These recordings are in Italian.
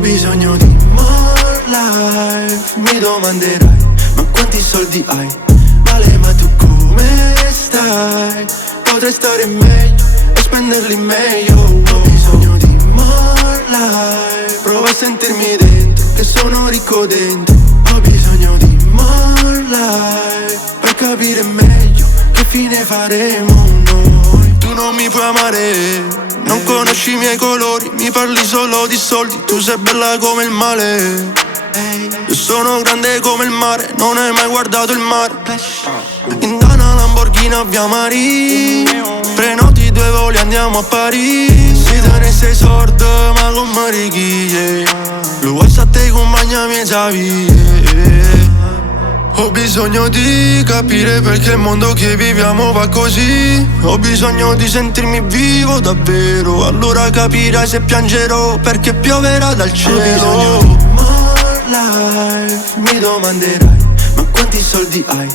Ho bisogno di more life. Mi domanderai, ma quanti soldi hai? Vale, ma tu come stai? Potrei stare meglio e spenderli meglio. Ho bisogno di more life. Prova a sentirmi dentro, che sono ricco dentro. Ho bisogno di more life per capire meglio che fine faremo noi. Tu non mi puoi amare, non conosci i miei colori, mi parli solo di soldi. Tu sei bella come il male, io sono grande come il mare, non hai mai guardato il mare. In una Lamborghini a Via Maria, prenoti 2 voli, andiamo a Parigi. Si te ne sei sordo, ma con marichie, lo vuoi a te compagna mia via. Ho bisogno di capire perché il mondo che viviamo va così. Ho bisogno di sentirmi vivo davvero, allora capirai se piangerò perché pioverà dal cielo. Ho bisogno di more life. Mi domanderai, ma quanti soldi hai?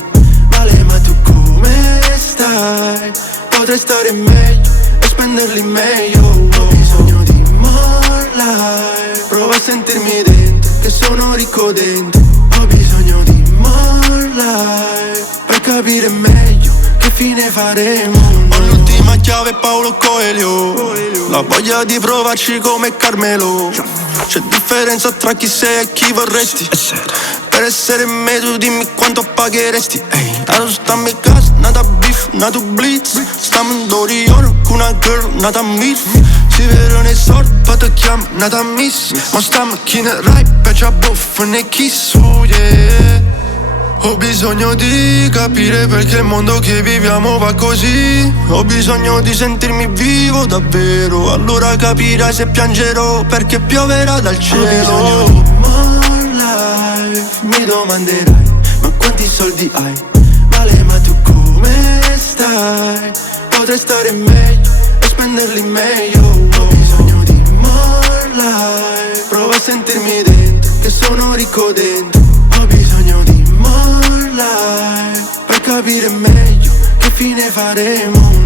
Vale, ma tu come stai? Potrei stare meglio e spenderli meglio. Ho bisogno di more life. Prova a sentirmi dentro, che sono ricco dentro. Ho bisogno di more life per capire meglio che fine faremo. Ho l'ultima chiave Paolo Coelho, la voglia di provarci come Carmelo. C'è differenza tra chi sei e chi vorresti. Per essere me tu dimmi quanto pagheresti. Adesso stammi a casa, nata beef, nato blitz. Stiamo in Doriano con una girl nata milf. Si vedono nei soldi, poi ti chiamo nata miss. Ma stiamo chi ne rai, peggio a buff ne kiss, oh yeah. Ho bisogno di capire perché il mondo che viviamo va così. Ho bisogno di sentirmi vivo davvero, allora capirai se piangerò perché pioverà dal cielo. Ho bisogno di more life. Mi domanderai, ma quanti soldi hai? Vale, ma tu come stai? Potrei stare meglio e spenderli meglio. Ho bisogno di more life. Prova a sentirmi dentro, che sono ricco dentro. Ho bisogno di more life per capire meglio che fine faremo.